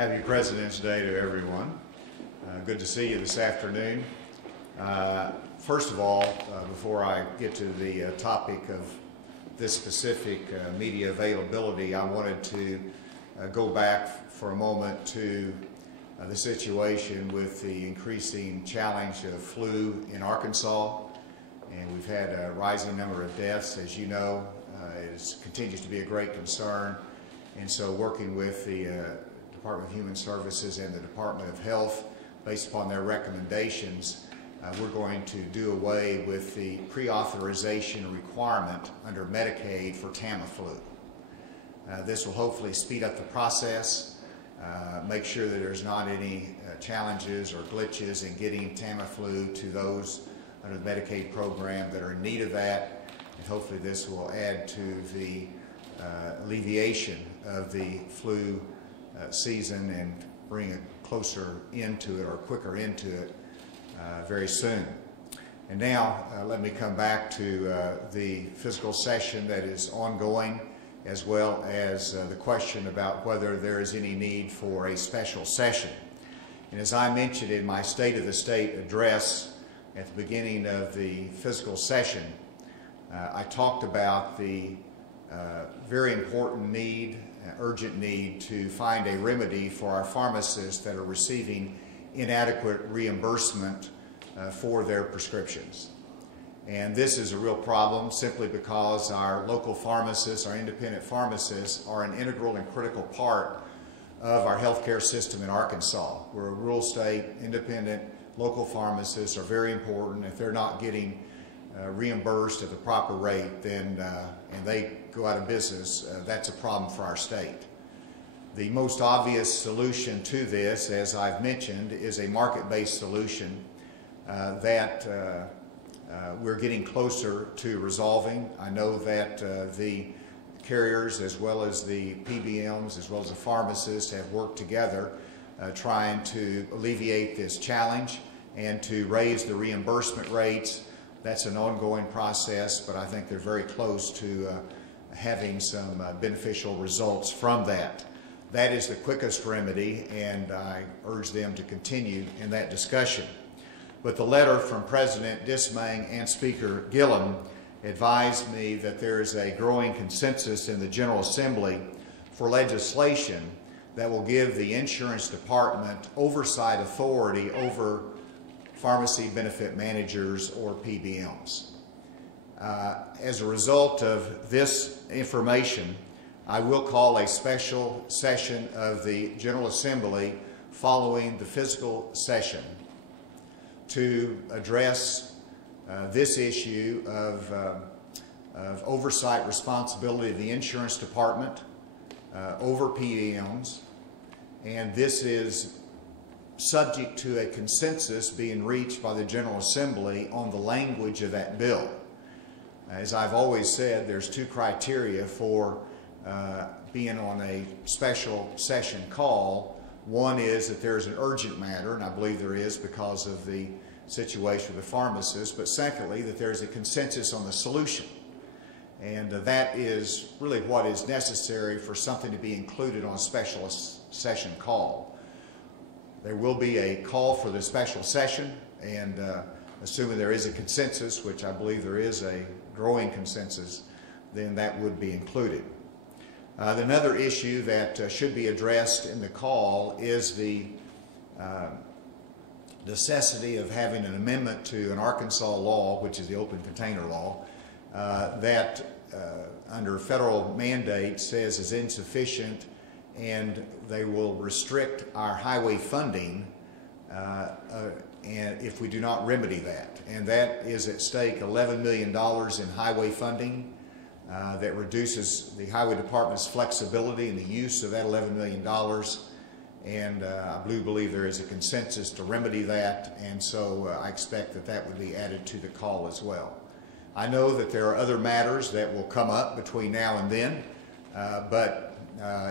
Happy President's Day to everyone. Good to see you this afternoon. First of all, before I get to the topic of this specific media availability, I wanted to go back for a moment to the situation with the increasing challenge of flu in Arkansas. And we've had a rising number of deaths, as you know. It continues to be a great concern. And so working with the Department of Human Services and the Department of Health, based upon their recommendations, we're going to do away with the pre-authorization requirement under Medicaid for Tamiflu. This will hopefully speed up the process, make sure that there's not any challenges or glitches in getting Tamiflu to those under the Medicaid program that are in need of that, and hopefully this will add to the alleviation of the flu season and bring a closer into it or quicker into it very soon. And now let me come back to the fiscal session that is ongoing, as well as the question about whether there is any need for a special session. And as I mentioned in my State of the State address at the beginning of the fiscal session, I talked about the very important need, urgent need to find a remedy for our pharmacists that are receiving inadequate reimbursement for their prescriptions. And this is a real problem simply because our local pharmacists, our independent pharmacists, are an integral and critical part of our healthcare system in Arkansas. We're a rural state, independent, local pharmacists are very important. If they're not getting reimbursed at the proper rate, then and they go out of business, that's a problem for our state. The most obvious solution to this, as I've mentioned, is a market-based solution that we're getting closer to resolving. I know that the carriers, as well as the PBMs, as well as the pharmacists, have worked together trying to alleviate this challenge and to raise the reimbursement rates. That's an ongoing process, but I think they're very close to having some beneficial results from that. That is the quickest remedy, and I urge them to continue in that discussion. But the letter from President Dismang and Speaker Gillum advised me that there is a growing consensus in the General Assembly for legislation that will give the Insurance Department oversight authority over pharmacy benefit managers, or PBMs. As a result of this information, I will call a special session of the General Assembly following the fiscal session to address this issue of oversight responsibility of the Insurance Department over PBMs, and this is subject to a consensus being reached by the General Assembly on the language of that bill. As I've always said, there's two criteria for being on a special session call. One is that there's an urgent matter, and I believe there is because of the situation with the pharmacists, but secondly, that there's a consensus on the solution. And that is really what is necessary for something to be included on a special session call. There will be a call for the special session, and assuming there is a consensus, which I believe there is a growing consensus, then that would be included. Another issue that should be addressed in the call is the necessity of having an amendment to an Arkansas law, which is the open container law, that under federal mandate says is insufficient, and they will restrict our highway funding and if we do not remedy that. And that is at stake $11 million in highway funding that reduces the highway department's flexibility in the use of that $11 million. And I do believe there is a consensus to remedy that, and so I expect that that would be added to the call as well. I know that there are other matters that will come up between now and then, but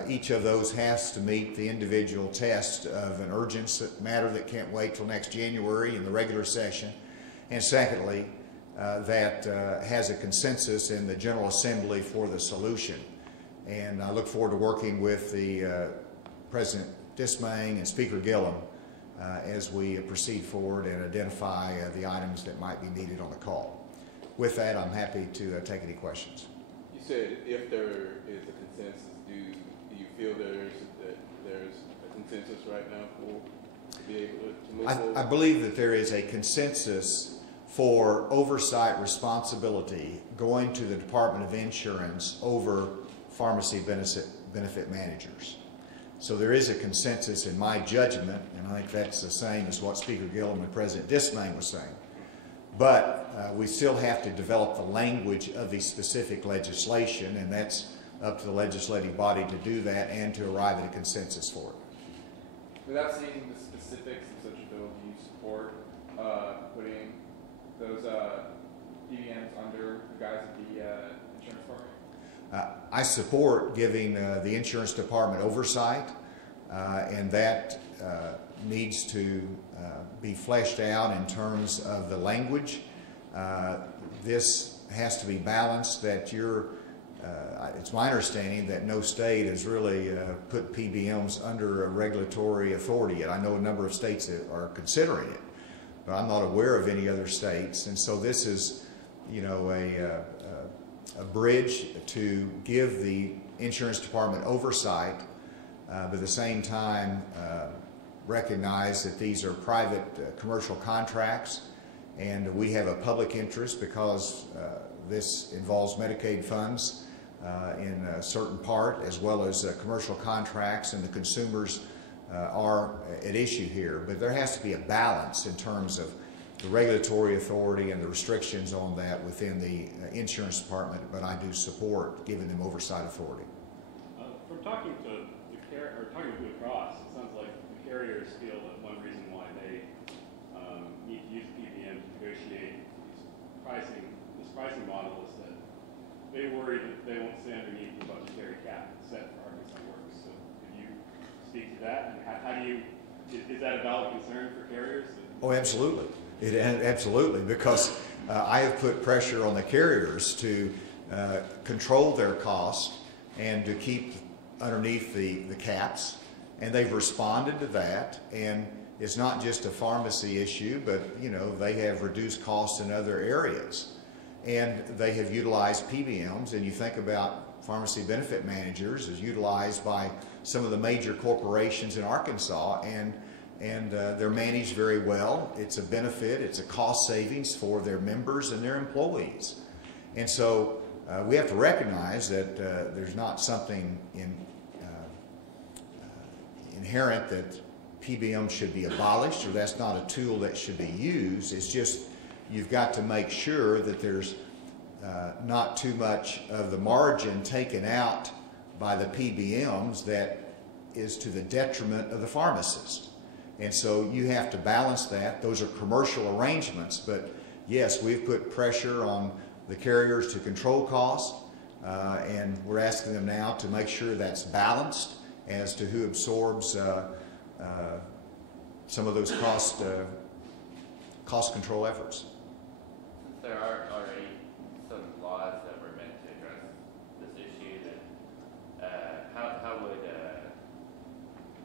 each of those has to meet the individual test of an urgent matter that can't wait till next January in the regular session, and secondly, that has a consensus in the General Assembly for the solution. And I look forward to working with the President Dismang and Speaker Gillum as we proceed forward and identify the items that might be needed on the call. With that, I'm happy to take any questions. You said if there is a consensus, do you feel there's a consensus right now to be able to move forward? I believe that there is a consensus for oversight responsibility going to the Department of Insurance over pharmacy benefit managers. So there is a consensus in my judgment, and I think that's the same as what Speaker Gillum and President Dismang was saying. But we still have to develop the language of the specific legislation, and that's up to the legislative body to do that and to arrive at a consensus for it. Without seeing the specifics of such a bill, do you support putting those PBMs under the guise of the insurance department? I support giving the insurance department oversight, and that needs to be fleshed out in terms of the language. This has to be balanced, that it's my understanding that no state has really put PBMs under a regulatory authority yet. I know a number of states that are considering it, but I'm not aware of any other states. And so this is, you know, a bridge to give the insurance department oversight, but at the same time recognize that these are private commercial contracts, and we have a public interest because this involves Medicaid funds in a certain part, as well as commercial contracts, and the consumers are at issue here. But there has to be a balance in terms of the regulatory authority and the restrictions on that within the insurance department, but I do support giving them oversight authority. From talking to Blue Cross, it sounds like the carriers feel that one reason why they need to use PBM to negotiate this pricing model is that they worry that they won't stay underneath the budgetary cap set for Arkansas Works. So could you speak to that? And how do you, is that a valid concern for carriers? Oh, absolutely. Absolutely, because I have put pressure on the carriers to control their costs and to keep underneath the caps, and they've responded to that. And it's not just a pharmacy issue, but you know, they have reduced costs in other areas, and they have utilized PBMs. And you think about pharmacy benefit managers as utilized by some of the major corporations in Arkansas, and they're managed very well. It's a benefit, it's a cost savings for their members and their employees. And so we have to recognize that there's not something inherent that PBM should be abolished, or that's not a tool that should be used. It's just you've got to make sure that there's not too much of the margin taken out by the PBMs that is to the detriment of the pharmacist. And so you have to balance that. Those are commercial arrangements, but yes, we've put pressure on the carriers to control costs, and we're asking them now to make sure that's balanced as to who absorbs some of those cost control efforts. Since there are already some laws that were meant to address this issue, then how would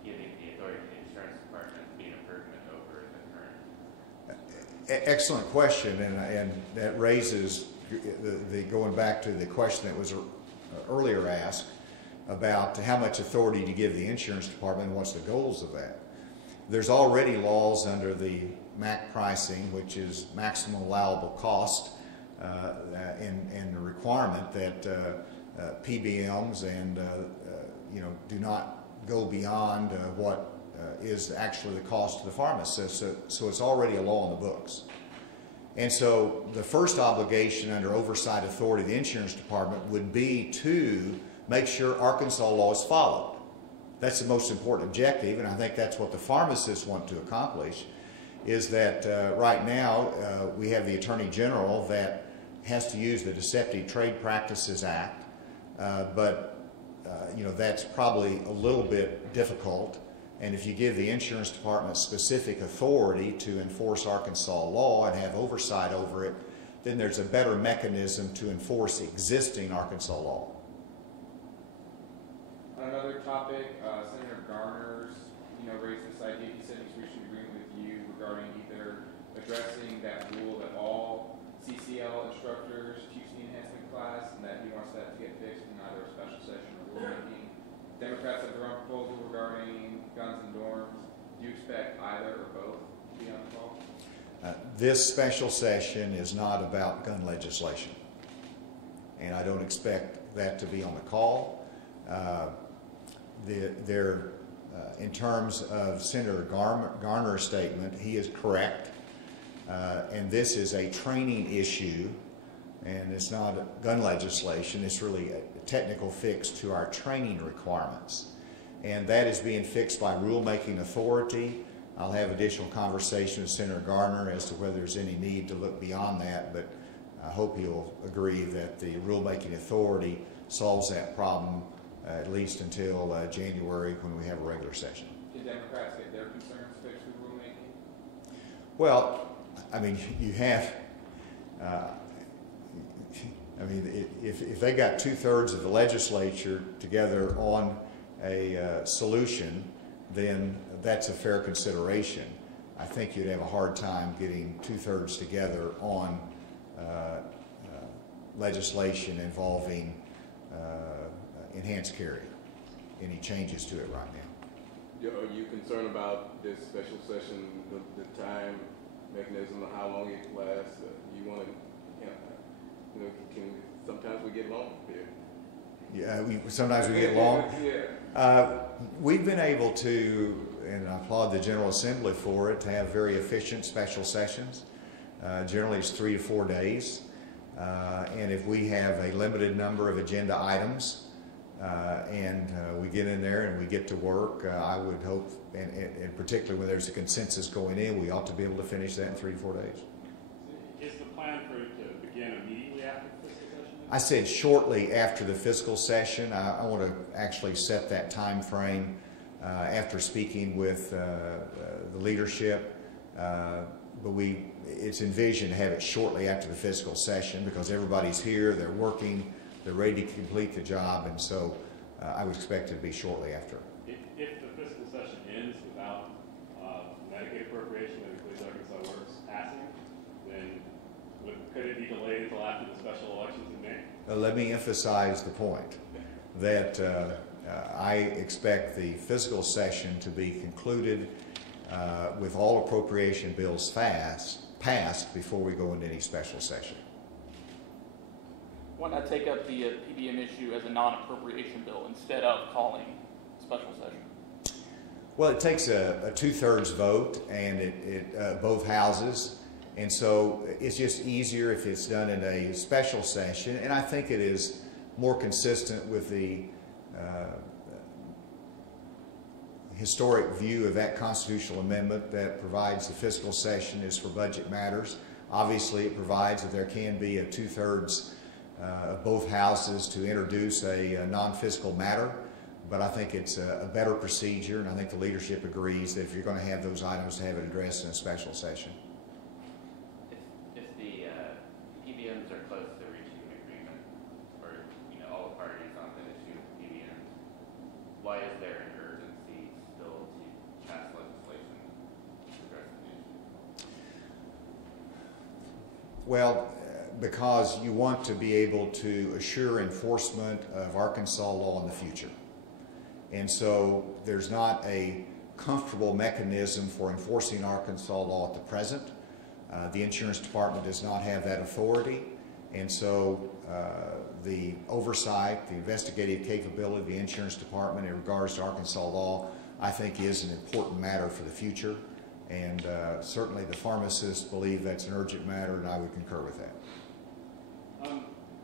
giving the authority to the insurance department be an improvement over the current? Excellent question, and that raises going back to the question that was earlier asked about how much authority to give the insurance department and what's the goals of that. There's already laws under the MAC pricing, which is maximum allowable cost, and the requirement that PBMs and do not go beyond what is actually the cost to the pharmacist. So it's already a law in the books. And so the first obligation under oversight authority of the insurance department would be to make sure Arkansas law is followed. That's the most important objective, and I think that's what the pharmacists want to accomplish, is that right now we have the Attorney General that has to use the Deceptive Trade Practices Act, but that's probably a little bit difficult. And if you give the insurance department specific authority to enforce Arkansas law and have oversight over it, then there's a better mechanism to enforce existing Arkansas law. On another topic, Senator Garner's addressing that rule that all CCL instructors teach the enhancement class, and that he wants that to get fixed in either a special session or rulemaking. Democrats have their own proposal regarding guns and dorms. Do you expect either or both to be on the call? This special session is not about gun legislation, and I don't expect that to be on the call. In terms of Senator Garner's statement, he is correct, and this is a training issue, and it's not gun legislation. It's really a technical fix to our training requirements, and that is being fixed by rulemaking authority. I'll have additional conversation with Senator Garner as to whether there's any need to look beyond that, but I hope he'll agree that the rulemaking authority solves that problem at least until January when we have a regular session. Did Democrats get their concerns fixed with rulemaking? Well, I mean, you have, if they got 2/3 of the legislature together on a solution, then that's a fair consideration. I think you'd have a hard time getting 2/3 together on legislation involving enhanced carry. Any changes to it right now? Are you concerned about this special session, the time mechanism, how long it lasts? You want to, sometimes we get long here. Yeah, sometimes we get long. Yeah. We've been able to, and I applaud the General Assembly for it, to have very efficient special sessions. Generally it's 3 to 4 days. And if we have a limited number of agenda items and we get in there and we get to work, I would hope, and particularly when there's a consensus going in, we ought to be able to finish that in 3 to 4 days. Is the plan for it to begin immediately after the fiscal session? I said shortly after the fiscal session. I want to actually set that time frame after speaking with the leadership, but it's envisioned to have it shortly after the fiscal session because everybody's here, they're working, they're ready to complete the job, and so I would expect it to be shortly after. If the fiscal session ends without Medicaid appropriation that includes Arkansas Works passing, then could it be delayed until after the special elections in May? Let me emphasize the point that I expect the fiscal session to be concluded with all appropriation bills passed before we go into any special session. Why not take up the PBM issue as a non-appropriation bill instead of calling a special session? Well, it takes a 2/3 vote, and it both houses, and so it's just easier if it's done in a special session, and I think it is more consistent with the historic view of that constitutional amendment that provides the fiscal session is for budget matters. Obviously, it provides that there can be a 2/3 of both houses to introduce a non-fiscal matter, but I think it's a better procedure, and I think the leadership agrees that if you're going to have those items, to have it addressed in a special session. If the PBMs are close to reaching an agreement, or all the parties on the issue of PBMs, why is there an urgency still to pass legislation to address the issue? Well, because you want to be able to assure enforcement of Arkansas law in the future. And so there's not a comfortable mechanism for enforcing Arkansas law at the present. The insurance department does not have that authority. And so the oversight, the investigative capability of the insurance department in regards to Arkansas law, I think is an important matter for the future. And certainly the pharmacists believe that's an urgent matter, and I would concur with that.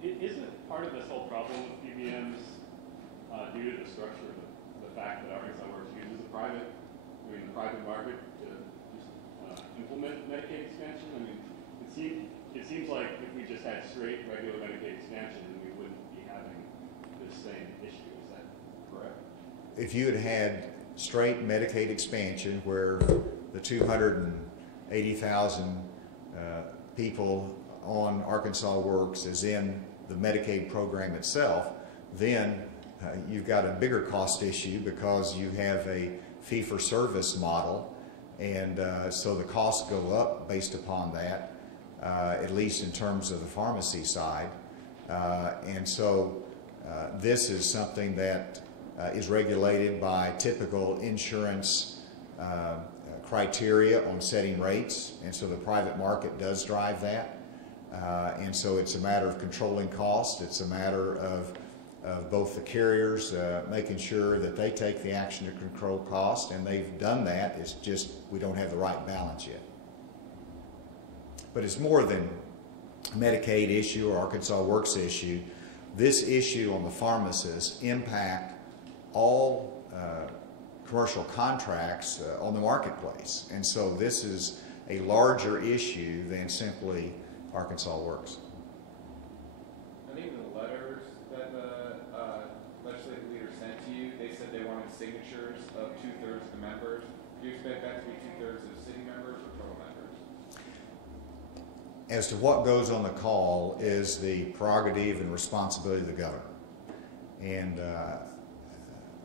Isn't part of this whole problem with PBMs due to the structure of the fact that Arkansas Works uses the private market to just implement Medicaid expansion? I mean, it seems like if we just had straight regular Medicaid expansion, then we wouldn't be having this same issue. Is that correct? If you had straight Medicaid expansion where the 280,000 people on Arkansas Works is in the Medicaid program itself, then you've got a bigger cost issue because you have a fee-for-service model, And so the costs go up based upon that, at least in terms of the pharmacy side. And so this is something that is regulated by typical insurance criteria on setting rates, and so the private market does drive that. And so it's a matter of controlling costs. It's a matter of both the carriers making sure that they take the action to control cost, and they've done that. It's just we don't have the right balance yet. But it's more than a Medicaid issue or Arkansas Works issue. This issue on the pharmacists impact all commercial contracts on the marketplace. And so this is a larger issue than simply Arkansas Works. I think the letters that the legislative leader sent to you, they said they wanted signatures of 2/3 of the members. Do you expect that to be 2/3 of city members or total members? As to what goes on the call is the prerogative and responsibility of the governor. And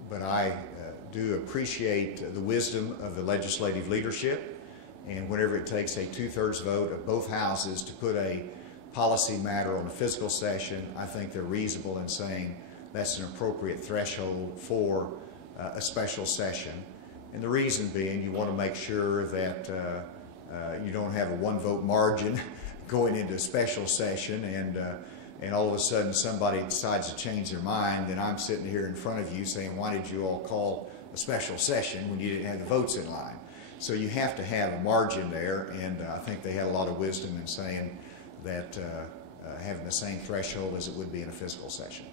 but I do appreciate the wisdom of the legislative leadership, and whenever it takes a 2/3 vote of both houses to put a policy matter on a fiscal session, I think they're reasonable in saying that's an appropriate threshold for a special session. And the reason being, you want to make sure that you don't have a 1-vote margin going into a special session, and all of a sudden somebody decides to change their mind, then I'm sitting here in front of you saying, why did you all call a special session when you didn't have the votes in line? So you have to have a margin there, and I think they had a lot of wisdom in saying that having the same threshold as it would be in a fiscal session.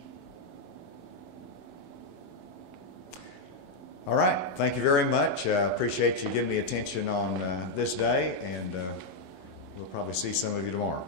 All right, thank you very much. I appreciate you giving me attention on this day, and we'll probably see some of you tomorrow.